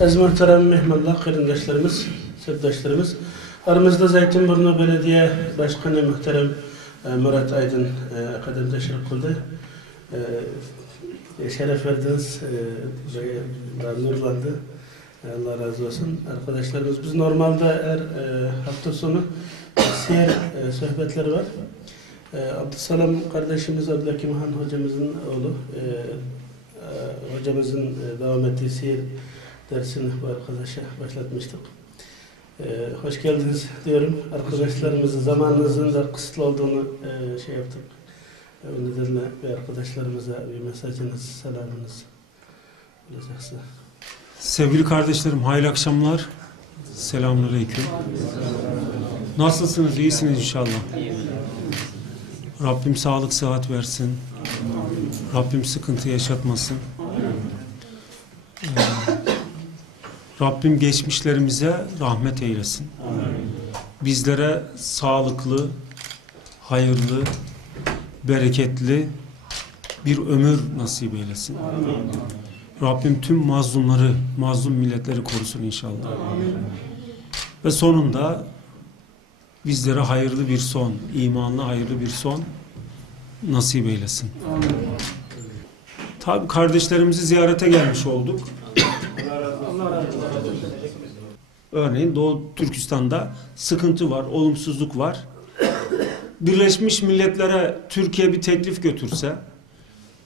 Aziz muhterem mehmanlar, kıymetdaşlarımız, sirdaşlarımız. Aramızda Zeytinburnu Belediye Başkanı muhterem Murat Aydın kadem teşrif kıldı. Şeref verdiniz, nurlandı. Allah razı olsun. Arkadaşlarımız, biz normalde her hafta sonu siyer sohbetleri var. Abdüsselam kardeşimiz, Abdülhakim Han hocamızın oğlu, hocamızın devam ettiği siyer dersini bu arkadaşa başlatmıştık. Hoş geldiniz diyorum. Arkadaşlarımızın zamanınızın da kısıtlı olduğunu şey yaptık. O nedenle arkadaşlarımıza bir mesajınız, selamınız olacaksa. Sevgili kardeşlerim, hayırlı akşamlar. Selamünaleyküm. Nasılsınız? İyisiniz inşallah. Rabbim sağlık, sıhhat versin. Rabbim sıkıntı yaşatmasın. Rabbim geçmişlerimize rahmet eylesin. Bizlere sağlıklı, hayırlı, bereketli bir ömür nasip eylesin. Rabbim tüm mazlumları, mazlum milletleri korusun inşallah. Ve sonunda bizlere hayırlı bir son, imanlı hayırlı bir son nasip eylesin. Tabi kardeşlerimizi ziyarete gelmiş olduk. Örneğin Doğu Türkistan'da sıkıntı var, olumsuzluk var. Birleşmiş Milletler'e Türkiye bir teklif götürse,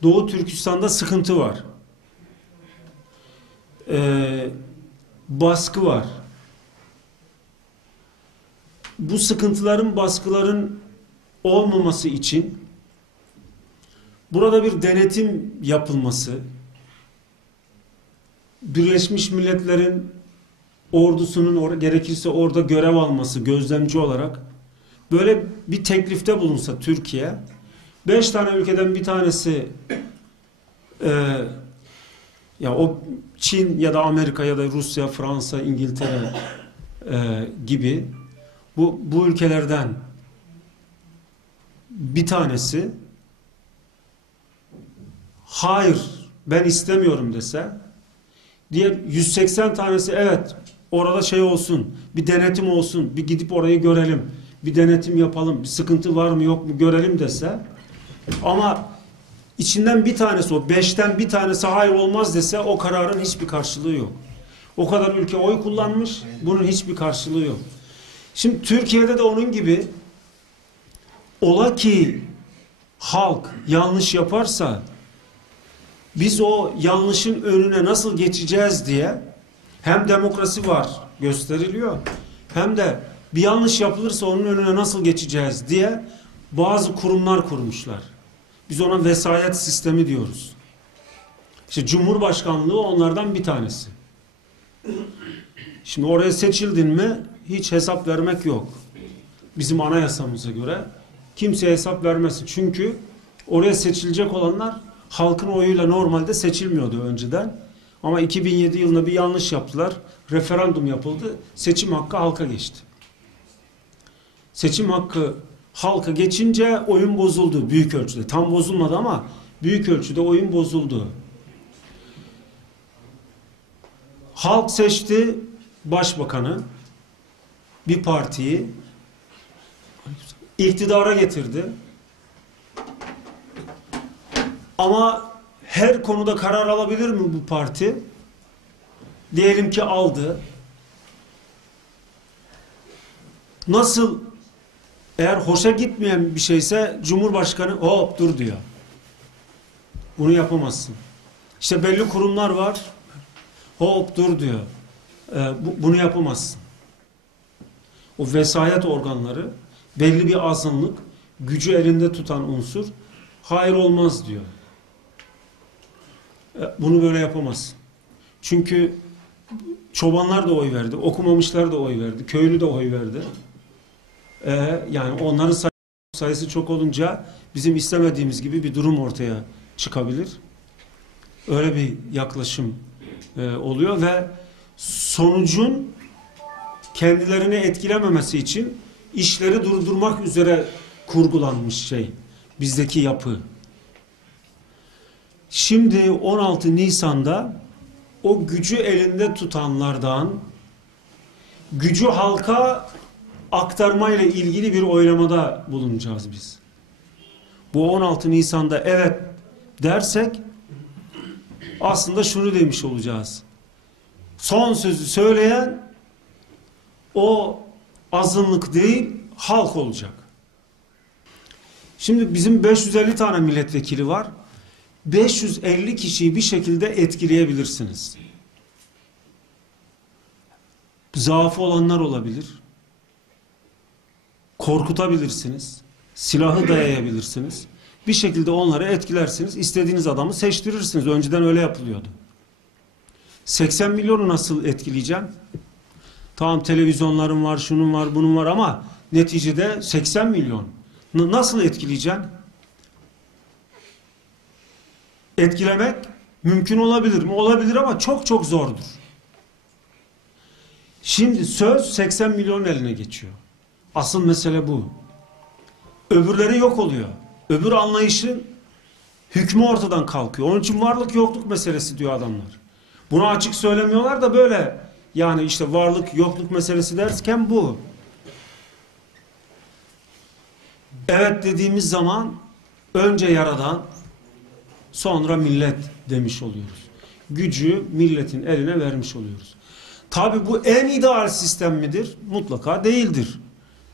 Doğu Türkistan'da sıkıntı var. Baskı var. Bu sıkıntıların, baskıların olmaması için burada bir denetim yapılması, Birleşmiş Milletler'in ordusunun gerekirse orada görev alması, gözlemci olarak böyle bir teklifte bulunsa Türkiye, 5 tane ülkeden bir tanesi ya o Çin ya da Amerika ya da Rusya, Fransa, İngiltere gibi bu ülkelerden bir tanesi hayır ben istemiyorum dese, diğer 180 tanesi evet orada şey olsun, bir denetim olsun, bir gidip orayı görelim, bir denetim yapalım, bir sıkıntı var mı yok mu görelim dese, ama içinden bir tanesi, o 5'ten bir tanesi hayır olmaz dese, o kararın hiçbir karşılığı yok. O kadar ülke oy kullanmış, bunun hiçbir karşılığı yok. Şimdi Türkiye'de de onun gibi, ola ki halk yanlış yaparsa, biz o yanlışın önüne nasıl geçeceğiz diye, hem demokrasi var gösteriliyor, hem de bir yanlış yapılırsa onun önüne nasıl geçeceğiz diye bazı kurumlar kurmuşlar. Biz ona vesayet sistemi diyoruz. İşte Cumhurbaşkanlığı onlardan bir tanesi. Şimdi oraya seçildin mi hiç hesap vermek yok. Bizim anayasamıza göre kimseye hesap vermesin. Çünkü oraya seçilecek olanlar halkın oyuyla normalde seçilmiyordu önceden. Ama 2007 yılında bir yanlış yaptılar. Referandum yapıldı. Seçim hakkı halka geçti. Seçim hakkı halka geçince oyun bozuldu büyük ölçüde. Tam bozulmadı ama büyük ölçüde oyun bozuldu. Halk seçti başbakanı, bir partiyi iktidara getirdi. Ama her konuda karar alabilir mi bu parti? Diyelim ki aldı. Nasıl? Eğer hoşa gitmeyen bir şeyse Cumhurbaşkanı hop dur diyor. Bunu yapamazsın. İşte belli kurumlar var. Hop dur diyor. Bunu yapamazsın. O vesayet organları, belli bir azınlık, gücü elinde tutan unsur hayır olmaz diyor. Bunu böyle yapamazsın. Çünkü çobanlar da oy verdi, okumamışlar da oy verdi, köylü de oy verdi. Yani onların sayısı çok olunca bizim istemediğimiz gibi bir durum ortaya çıkabilir. Öyle bir yaklaşım oluyor ve sonucun kendilerini etkilememesi için işleri durdurmak üzere kurgulanmış şey, bizdeki yapı. Şimdi 16 Nisan'da o gücü elinde tutanlardan gücü halka aktarmayla ilgili bir oylamada bulunacağız biz. Bu 16 Nisan'da evet dersek aslında şunu demiş olacağız. Son sözü söyleyen o azınlık değil, halk olacak. Şimdi bizim 550 tane milletvekili var. 550 kişiyi bir şekilde etkileyebilirsiniz. Zaafı olanlar olabilir. Korkutabilirsiniz. Silahı dayayabilirsiniz. Bir şekilde onları etkilersiniz. İstediğiniz adamı seçtirirsiniz. Önceden öyle yapılıyordu. 80 milyonu nasıl etkileyeceğim? Tamam, televizyonlarım var, şunun var, bunun var ama neticede 80 milyon. Nasıl etkileyeceğim? Etkilemek mümkün olabilir mi? Olabilir ama çok çok zordur. Şimdi söz 80 milyon eline geçiyor. Asıl mesele bu. Öbürleri yok oluyor. Öbür anlayışın hükmü ortadan kalkıyor. Onun için varlık yokluk meselesi diyor adamlar. Bunu açık söylemiyorlar da böyle. Yani işte varlık yokluk meselesi derken bu. Evet dediğimiz zaman önce yaradan sonra millet demiş oluyoruz. Gücü milletin eline vermiş oluyoruz. Tabi bu en ideal sistem midir? Mutlaka değildir.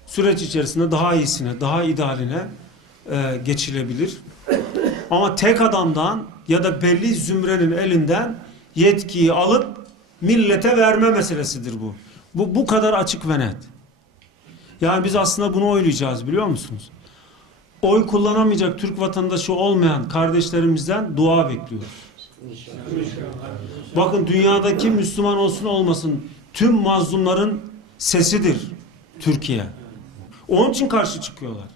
Süreç içerisinde daha iyisine, daha idealine geçilebilir. Ama tek adamdan ya da belli zümrenin elinden yetkiyi alıp millete verme meselesidir bu. Bu kadar açık ve net. Yani biz aslında bunu oylayacağız, biliyor musunuz? Oy kullanamayacak Türk vatandaşı olmayan kardeşlerimizden dua bekliyoruz. Bakın, dünyadaki Müslüman olsun olmasın tüm mazlumların sesidir Türkiye. Onun için karşı çıkıyorlar.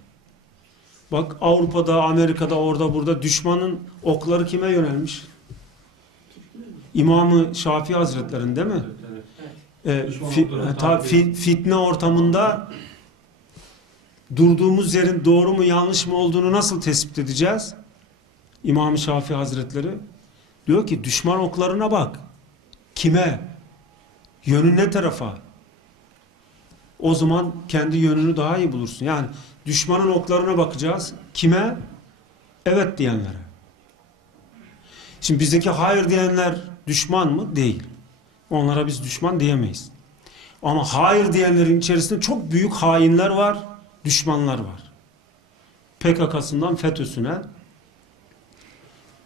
Bak, Avrupa'da, Amerika'da, orada burada düşmanın okları kime yönelmiş? İmam-ı Şafii Hazretleri'nin, değil mi? Fitne ortamında durduğumuz yerin doğru mu yanlış mı olduğunu nasıl tespit edeceğiz? İmam-ı Şafii Hazretleri diyor ki düşman oklarına bak. Kime? Yönü ne tarafa? O zaman kendi yönünü daha iyi bulursun. Yani düşmanın oklarına bakacağız. Kime? Evet diyenlere. Şimdi bizdeki hayır diyenler düşman mı? Değil. Onlara biz düşman diyemeyiz. Ama hayır diyenlerin içerisinde çok büyük hainler var, düşmanlar var. PKK'sından FETÖ'süne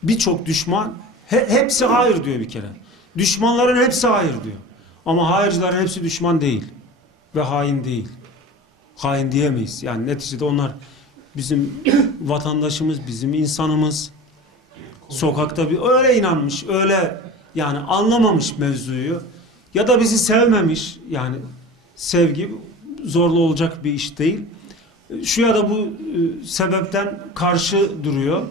birçok düşman, hepsi hayır diyor bir kere. Düşmanların hepsi hayır diyor. Ama hayırcıların hepsi düşman değil. Ve hain değil. Hain diyemeyiz. Yani neticede onlar bizim vatandaşımız, bizim insanımız. Sokakta öyle inanmış, öyle yani anlamamış mevzuyu. Ya da bizi sevmemiş. Yani sevgi zorla olacak bir iş değil. Şu ya da bu sebepten karşı duruyor.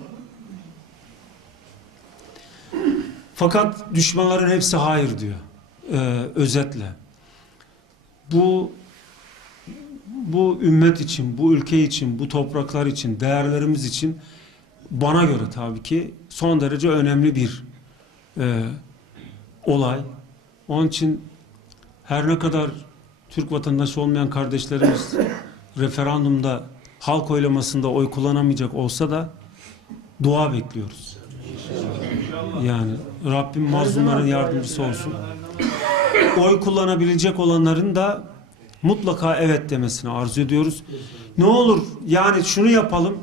Fakat düşmanların hepsi hayır diyor. Özetle. Bu ümmet için, bu ülke için, bu topraklar için, değerlerimiz için bana göre tabii ki son derece önemli bir olay. Onun için her ne kadar Türk vatandaşı olmayan kardeşlerimiz referandumda, halk oylamasında oy kullanamayacak olsa da dua bekliyoruz. Yani Rabbim mazlumların yardımcısı olsun. Oy kullanabilecek olanların da mutlaka evet demesini arzu ediyoruz. Ne olur yani şunu yapalım.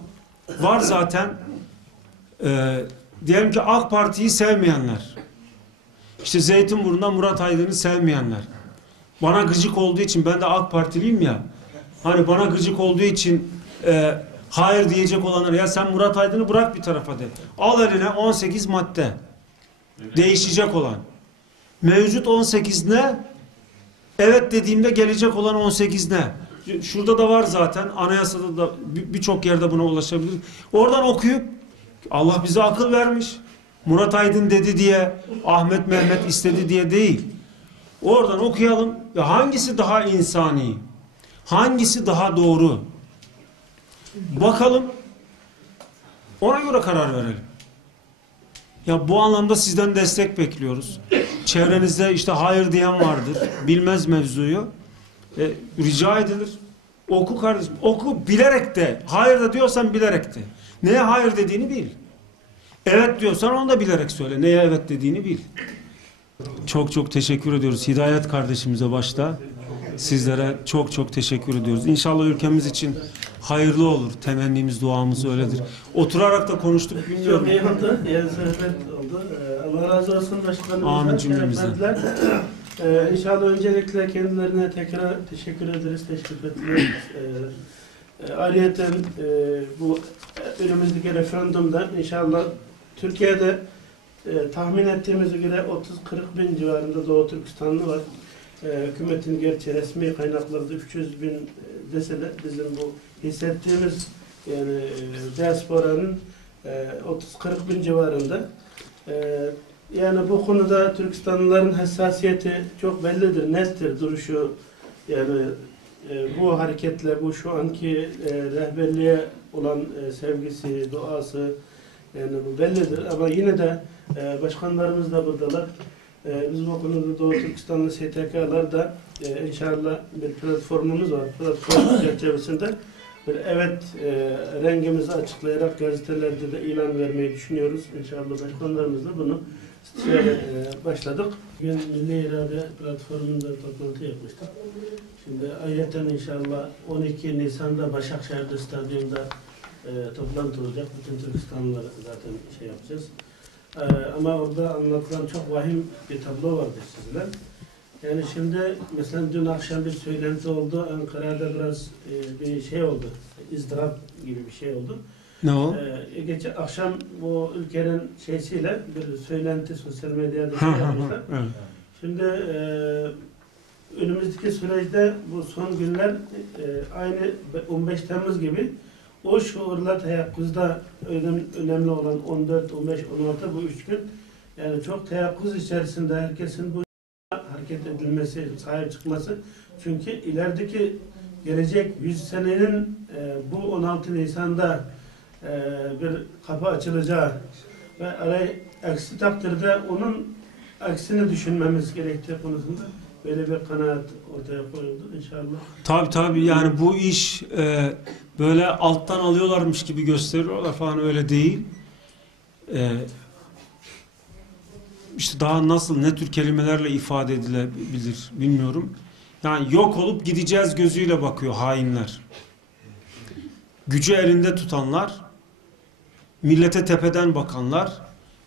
Var zaten diyelim ki AK Parti'yi sevmeyenler. İşte Zeytinburnu'nda Murat Aydın'ı sevmeyenler. Bana gıcık olduğu için, ben de AK Partiliyim ya. Hani bana gıcık olduğu için hayır diyecek olanlar, ya sen Murat Aydın'ı bırak bir tarafa de. Al eline 18 madde. Değişecek olan. Mevcut 18 ne? Evet dediğimde gelecek olan 18 ne? Şurada da var zaten. Anayasada da birçok yerde buna ulaşabilir. Oradan okuyup Allah bize akıl vermiş. Murat Aydın dedi diye, Ahmet Mehmet istedi diye değil. Oradan okuyalım. Ya hangisi daha insani? Hangisi daha doğru? Bakalım. Ona göre karar verelim. Ya bu anlamda sizden destek bekliyoruz. çevrenizde işte hayır diyen vardır. Bilmez mevzuyu. Rica edilir. Oku kardeşim. Oku bilerek de. Hayır da diyorsan bilerek de. Neye hayır dediğini bil. Evet diyorsan onu da bilerek söyle. Neye evet dediğini bil. Çok çok teşekkür ediyoruz. Hidayet kardeşimize başta. Sizlere çok çok teşekkür ediyoruz. İnşallah ülkemiz için hayırlı olur. Temennimiz, duamız öyledir. Oturarak da konuştuk. Bilmiyorum. Çok iyi oldu. Yani sohbet oldu. Allah razı olsun başkanımızdan. Amin cümlemizden. İnşallah öncelikle kendilerine tekrar teşekkür ederiz. Teşekkür ederiz. Ayrıyeten bu önümüzdeki referandumda inşallah Türkiye'de tahmin ettiğimize göre 30-40 bin civarında Doğu Türkistanlı var. Hükümetin gerçi resmi kaynaklarda 300 bin dese de bizim bu hissettiğimiz yani diasporanın 30-40 bin civarında. Yani bu konuda Türkistanlıların hassasiyeti çok bellidir, nettir duruşu. Yani bu hareketle, bu şu anki rehberliğe olan sevgisi, duası yani bu bellidir. Ama yine de başkanlarımız da buradalar. Biz bu konuda Doğu Türkistanlı STK'lar da inşallah bir platformumuz var. Platform çerçevesinde bir evet rengimizi açıklayarak gazetelerde de ilan vermeyi düşünüyoruz. İnşallah başkanlarımız da bunu başladık. Bugün Milli İrade platformunda toplantı yapmıştık. Şimdi ayrıca inşallah 12 Nisan'da Başakşehir'de stadyumda toplantı olacak. Bütün Türkistanlıları zaten şey yapacağız. Ama orada anlatılan çok vahim bir tablo vardır sizler. Yani şimdi mesela dün akşam bir söylenti oldu. Ankara'da biraz bir şey oldu. İzdırap gibi bir şey oldu. Ne o? Geçen akşam bu ülkenin şeysiyle bir söylenti sosyal medyada şey yapmışlar. Evet. Şimdi önümüzdeki süreçte bu son günler aynı 15 Temmuz gibi o şuurla teyakkuzda önemli olan 14, 15, 16 bu 3 gün yani çok teyakkuz içerisinde herkesin bu hareket edilmesi, sahip çıkması. Çünkü ilerideki gelecek 100 senenin bu 16 Nisan'da bir kapı açılacağı ve aksi takdirde onun aksini düşünmemiz gerektiği konusunda böyle bir kanaat ortaya koyuldu inşallah. Tabii yani bu iş böyle alttan alıyorlarmış gibi gösteriyorlar falan öyle değil. İşte daha nasıl ne tür kelimelerle ifade edilebilir bilmiyorum. Yani yok olup gideceğiz gözüyle bakıyor hainler. Gücü elinde tutanlar, millete tepeden bakanlar,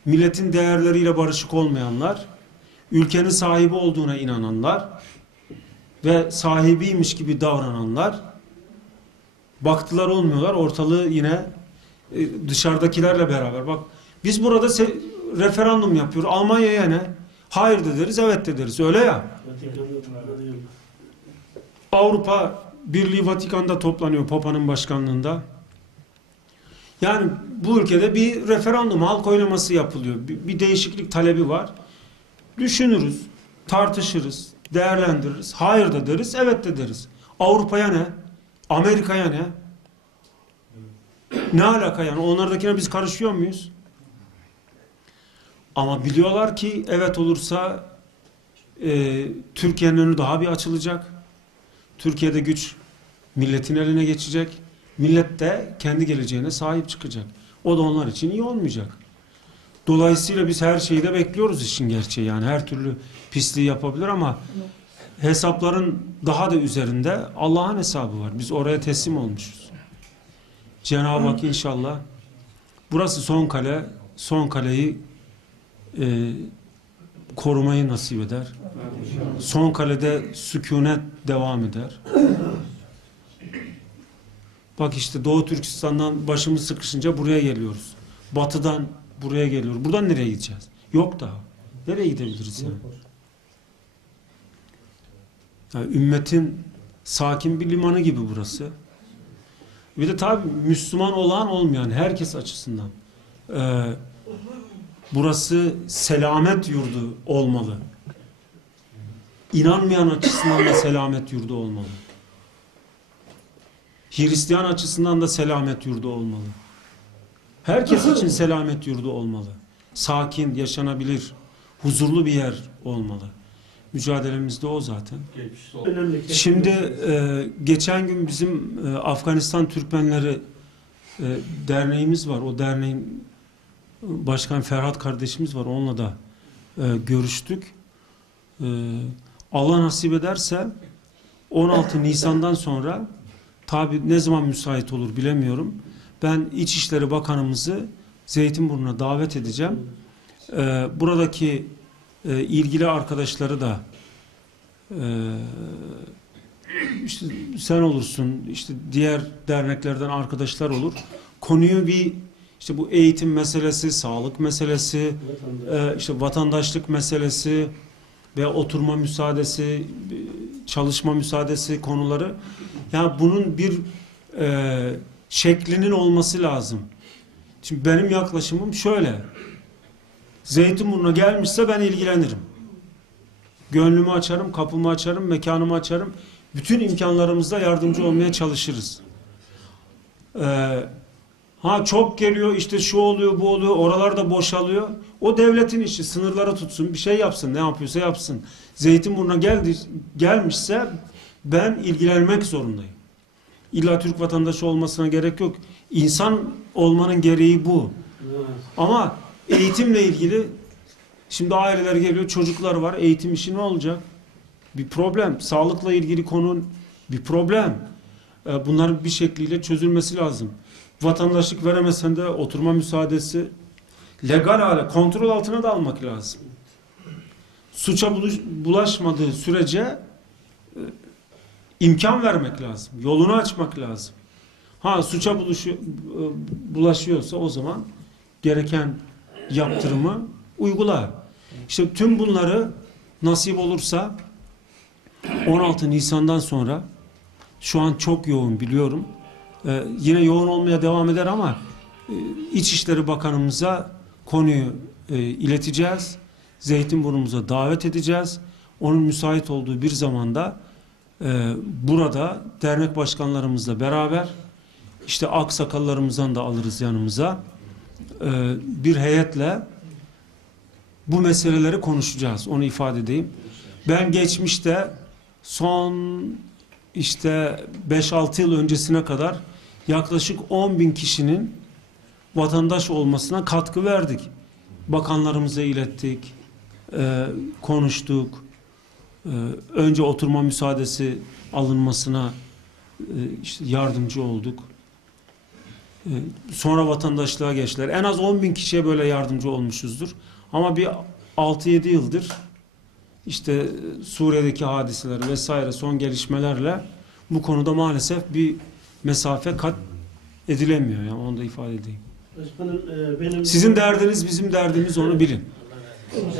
milletin değerleriyle barışık olmayanlar, ülkenin sahibi olduğuna inananlar ve sahibiymiş gibi davrananlar baktılar olmuyorlar. Ortalığı yine dışarıdakilerle beraber. Bak biz burada referandum yapıyoruz. Almanya'ya ne? Hayır de deriz, evet de deriz. Öyle ya. Avrupa Birliği Vatikan'da toplanıyor Papa'nın başkanlığında. Yani bu ülkede bir referandum, halk oylaması yapılıyor. Bir değişiklik talebi var. Düşünürüz, tartışırız, değerlendiririz. Hayır da deriz, evet de deriz. Avrupa'ya ne? Amerika'ya ne? Ne alaka yani? Onlardakine biz karışıyor muyuz? Ama biliyorlar ki evet olursa Türkiye'nin önü daha bir açılacak. Türkiye'de güç milletin eline geçecek. Millet de kendi geleceğine sahip çıkacak. O da onlar için iyi olmayacak. Dolayısıyla biz her şeyi de bekliyoruz işin gerçeği. Yani her türlü pisliği yapabilir ama hesapların daha da üzerinde Allah'ın hesabı var. Biz oraya teslim olmuşuz. Cenab-ı Hak inşallah burası son kale, son kaleyi korumayı nasip eder. Son kalede sükunet devam eder. Bak işte Doğu Türkistan'dan başımız sıkışınca buraya geliyoruz. Batıdan buraya geliyoruz. Buradan nereye gideceğiz? Yok daha. Nereye gidebiliriz yani? Yani ümmetin sakin bir limanı gibi burası. Bir de tabii Müslüman olan olmayan herkes açısından burası selamet yurdu olmalı. İnanmayan açısından da selamet yurdu olmalı. Hristiyan açısından da selamet yurdu olmalı. Herkes için selamet yurdu olmalı. Sakin, yaşanabilir, huzurlu bir yer olmalı. Mücadelemiz de o zaten. Önemli. Şimdi geçen gün bizim Afganistan Türkmenleri derneğimiz var. O derneğin başkan Ferhat kardeşimiz var. Onunla da görüştük. Allah nasip ederse 16 Nisan'dan sonra, tabi ne zaman müsait olur bilemiyorum, ben İçişleri Bakanımızı Zeytinburnu'na davet edeceğim. Buradaki ilgili arkadaşları da işte sen olursun, işte diğer derneklerden arkadaşlar olur. Konuyu bir işte bu eğitim meselesi, sağlık meselesi, işte vatandaşlık meselesi ve oturma müsaadesi, çalışma müsaadesi konuları. Yani bunun bir şeklinin olması lazım. Şimdi benim yaklaşımım şöyle. Zeytinburnu'na gelmişse ben ilgilenirim. Gönlümü açarım, kapımı açarım, mekanımı açarım. Bütün imkanlarımızla yardımcı olmaya çalışırız. Çok geliyor, işte şu oluyor, bu oluyor, oralar da boşalıyor. O devletin işi, sınırları tutsun, bir şey yapsın, ne yapıyorsa yapsın. Zeytinburnu'na gelmişse ben ilgilenmek zorundayım. İlla Türk vatandaşı olmasına gerek yok. İnsan olmanın gereği bu. Ama eğitimle ilgili şimdi aileler geliyor, çocuklar var, eğitim işi ne olacak? Bir problem. Sağlıkla ilgili konu bir problem. Bunların bir şekliyle çözülmesi lazım. Vatandaşlık veremesen de oturma müsaadesi legal hale, kontrol altına da almak lazım. Suça bulaşmadığı sürece imkan vermek lazım. Yolunu açmak lazım. Suça bulaşıyorsa o zaman gereken yaptırımı uygula. İşte tüm bunları nasip olursa 16 Nisan'dan sonra, şu an çok yoğun biliyorum. Yine yoğun olmaya devam eder ama İçişleri Bakanımıza konuyu ileteceğiz. Zeytinburnu'muza davet edeceğiz. Onun müsait olduğu bir zamanda burada dernek başkanlarımızla beraber, işte aksakallarımızdan da alırız yanımıza, bir heyetle bu meseleleri konuşacağız. Onu ifade edeyim. Ben geçmişte son işte 5-6 yıl öncesine kadar yaklaşık 10.000 kişinin vatandaş olmasına katkı verdik. Bakanlarımıza ilettik, konuştuk. Önce oturma müsaadesi alınmasına işte yardımcı olduk. Sonra vatandaşlığa geçtiler. En az 10.000 kişiye böyle yardımcı olmuşuzdur. Ama bir 6-7 yıldır işte Suriye'deki hadiseler vesaire son gelişmelerle bu konuda maalesef bir mesafe kat edilemiyor. Yani onu da ifade edeyim. Başkanım, benim... Sizin derdiniz bizim derdimiz, onu bilin.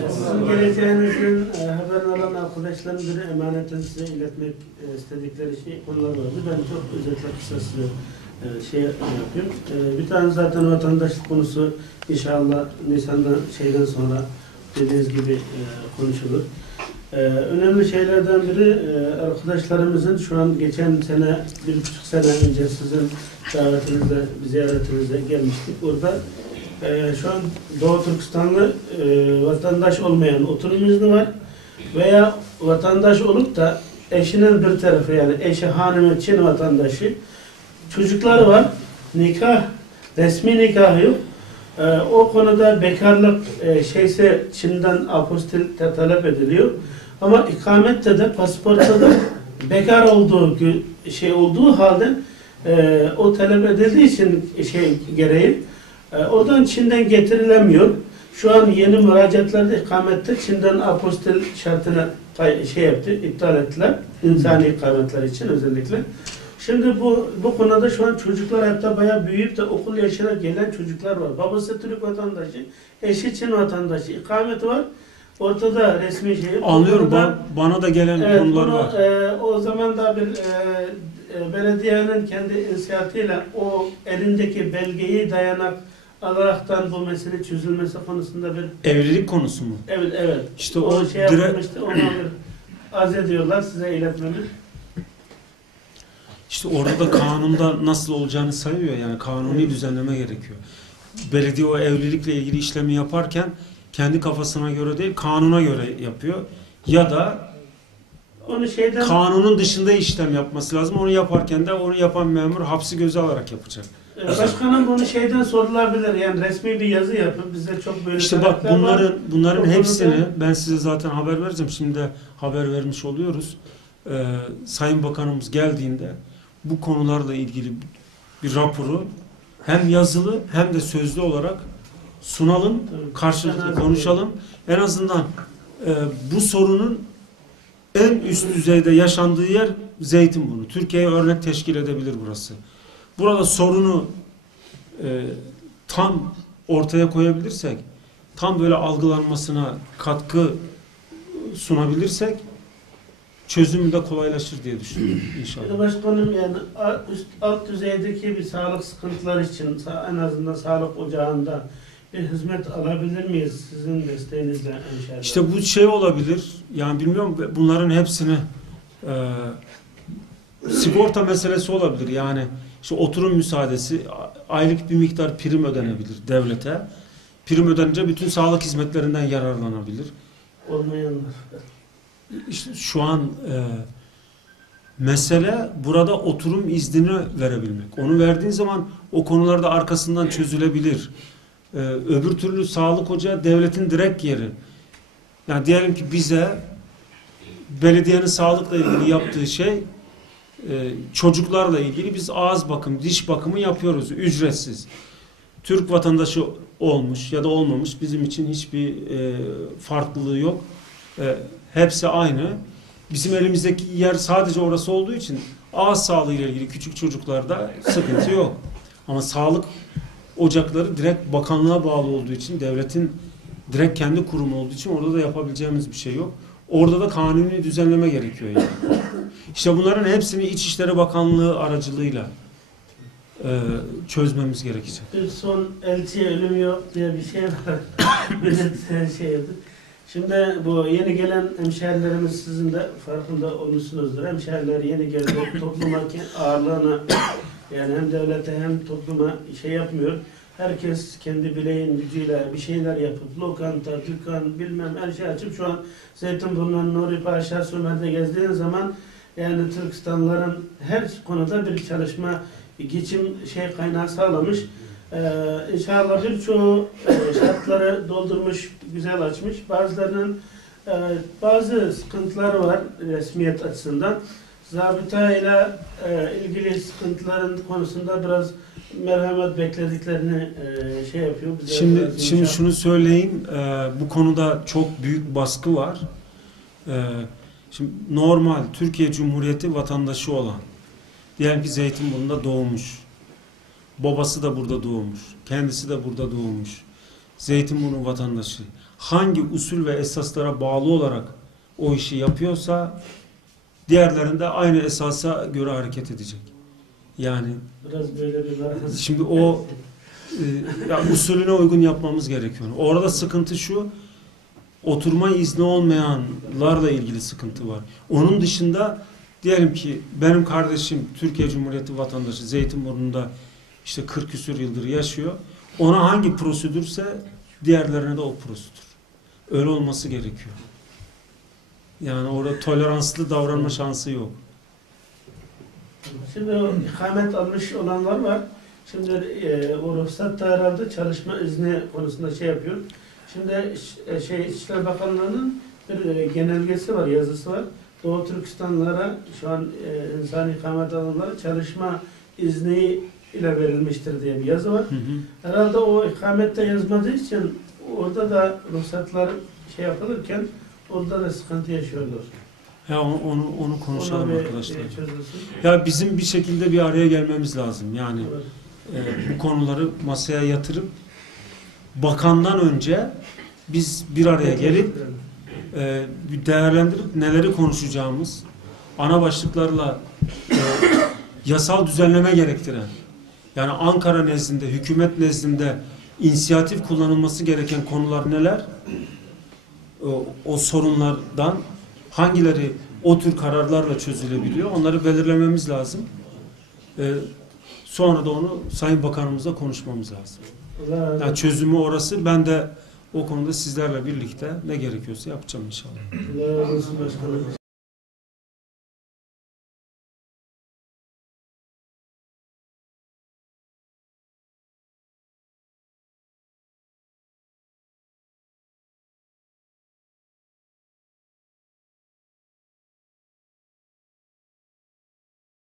Sizin geleceğinizin haberini alan arkadaşların biri emaneten size iletmek istedikleri konular vardı. Ben çok özetle kısa size yapayım. Bir tane zaten vatandaşlık konusu inşallah şeyden sonra dediğiniz gibi konuşulur. Önemli şeylerden biri arkadaşlarımızın şu an geçen sene, 1,5 sene önce sizin davetinizle, ziyaretinize gelmiştik. Orada şu an Doğu Türkistanlı vatandaş olmayan oturum izni var veya vatandaş olup da eşinin bir tarafı, yani eşi hanımı Çin vatandaşı, çocukları var, resmi nikah yok. O konuda bekarlık Çin'den apostil talep ediliyor. Ama ikamette de, pasaportta da bekar olduğu halde o talep edildiği için gereği oradan Çin'den getirilemiyor. Şu an yeni müracaatlarda ikamette Çin'den apostil şartını iptal ettiler. İnsani ikametler için özellikle. Şimdi bu konuda şu an çocuklar hatta bayağı büyüyüp de okul yaşına gelen çocuklar var. Babası Türk vatandaşı, eşi Çin vatandaşı, ikameti var. Ortada resmi Anlıyorum. Bana da gelen konular var. O zaman da bir belediyenin kendi inisiyatiyle o elindeki belgeyi dayanak alaraktan bu mesele çözülmesi konusunda bir... Evlilik konusu mu? Evet. İşte o yapılmıştı. Ona bir arz ediyorlar size iletmemi. İşte orada da kanunda nasıl olacağını sayıyor, yani kanuni düzenleme gerekiyor. Belediye o evlilikle ilgili işlemi yaparken kendi kafasına göre değil, kanuna göre yapıyor. Ya da Onu şeyden kanunun dışında işlem yapması lazım. Onu yaparken de onu yapan memur hapsi göze alarak yapacak. Başkanım bunu şeyden sorulabilir. Yani resmi bir yazı yapıp bize çok böyle İşte bak talepler var. bunların O hepsini konuda- ben size zaten haber vereceğim. Şimdi de haber vermiş oluyoruz. Sayın Bakanımız geldiğinde bu konularla ilgili bir raporu hem yazılı hem de sözlü olarak sunalım, Tabii. karşılıklı konuşalım. En azından bu sorunun en üst düzeyde yaşandığı yer Zeytinburnu. Türkiye'ye örnek teşkil edebilir burası. Burada sorunu tam ortaya koyabilirsek, tam böyle algılanmasına katkı sunabilirsek çözümü de kolaylaşır diye düşünüyorum inşallah. Başkanım yani alt düzeydeki bir sağlık sıkıntılar için en azından sağlık ocağında bir hizmet alabilir miyiz sizin desteğinizle inşallah? İşte bu şey olabilir. Yani bilmiyorum, bunların hepsini sigorta meselesi olabilir. Yani işte oturum müsaadesi, aylık bir miktar prim ödenebilir devlete. Prim ödenince bütün sağlık hizmetlerinden yararlanabilir. Olmayanlar. İşte şu an mesele burada oturum iznini verebilmek. Onu verdiğin zaman o konularda arkasından çözülebilir. Öbür türlü sağlık ocağı devletin direkt yeri. Yani diyelim ki bize belediyenin sağlıkla ilgili yaptığı şey çocuklarla ilgili biz ağız bakımı, diş bakımı yapıyoruz ücretsiz. Türk vatandaşı olmuş ya da olmamış bizim için hiçbir farklılığı yok. Hepsi aynı. Bizim elimizdeki yer sadece orası olduğu için ağız sağlığı ile ilgili küçük çocuklarda sıkıntı yok. Ama sağlık ocakları direkt bakanlığa bağlı olduğu için, devletin direkt kendi kurumu olduğu için orada da yapabileceğimiz bir şey yok. Orada da kanuni düzenleme gerekiyor yani. İşte bunların hepsini İçişleri Bakanlığı aracılığıyla çözmemiz gerekecek. Bir son elçiye ölüm yok diye bir şey var. Bir şeydi. Şimdi bu yeni gelen hemşehrilerimiz sizin de farkında olmuşsunuzdur. Hemşehriler yeni geldi. Topluma ağırlığını yani hem devlete hem topluma şey yapmıyor. Herkes kendi bileğin gücüyle bir şeyler yapıp lokanta, dükkan bilmem her şey açıp şu an Zeytinburnu'nun Nuri Paşa Sömer'de gezdiğin zaman yani Türkistanlıların her konuda bir çalışma, bir geçim kaynağı sağlamış. İnşallah birçoğu şartları doldurmuş, güzel açmış. Bazılarının bazı sıkıntıları var resmiyet açısından. Zabıta ile ilgili sıkıntıların konusunda biraz merhamet beklediklerini yapıyor. Bize Şimdi şunu söyleyeyim, bu konuda çok büyük baskı var. Şimdi normal Türkiye Cumhuriyeti vatandaşı olan, diyelim ki Zeytinburnu'nda doğmuş, babası da burada doğmuş, kendisi de burada doğmuş, Zeytinburnu vatandaşı hangi usul ve esaslara bağlı olarak o işi yapıyorsa diğerlerinde aynı esasa göre hareket edecek. Yani biraz böyle bir şimdi o usulüne uygun yapmamız gerekiyor. Orada sıkıntı şu, oturma izni olmayanlarla ilgili sıkıntı var. Onun dışında diyelim ki benim kardeşim Türkiye Cumhuriyeti vatandaşı Zeytinburnu'nda işte 40 küsur yıldır yaşıyor. Ona hangi prosedürse diğerlerine de o prosedür. Öyle olması gerekiyor. Yani orada toleranslı davranma şansı yok. Şimdi o ikamet almış olanlar var. Şimdi o ruhsat da herhalde çalışma izni konusunda yapıyor. Şimdi İçişleri Bakanlığı'nın bir genelgesi var, yazısı var. Doğu Türkistanlılara şu an insan ikamet alanlara çalışma izni ile verilmiştir diye bir yazı var. Hı hı. Herhalde o ikamette yazmadığı için orada da ruhsatlar yapılırken orada da sıkıntı yaşıyorlar. Ya onu konuşalım Ona bir arkadaşlar. çözülsün. Ya bizim bir şekilde bir araya gelmemiz lazım. Yani Evet. bu konuları masaya yatırıp bakandan önce biz bir araya gelip bir değerlendirip neleri konuşacağımız, ana başlıklarla yasal düzenleme gerektiren, yani Ankara nezdinde, hükümet nezdinde inisiyatif kullanılması gereken konular neler? O sorunlardan hangileri o tür kararlarla çözülebiliyor? Onları belirlememiz lazım. Sonra da onu Sayın Bakanımızla konuşmamız lazım. Yani çözümü orası. Ben de O konuda sizlerle birlikte ne gerekiyorsa yapacağım inşallah. Allah razı olsun başkanım.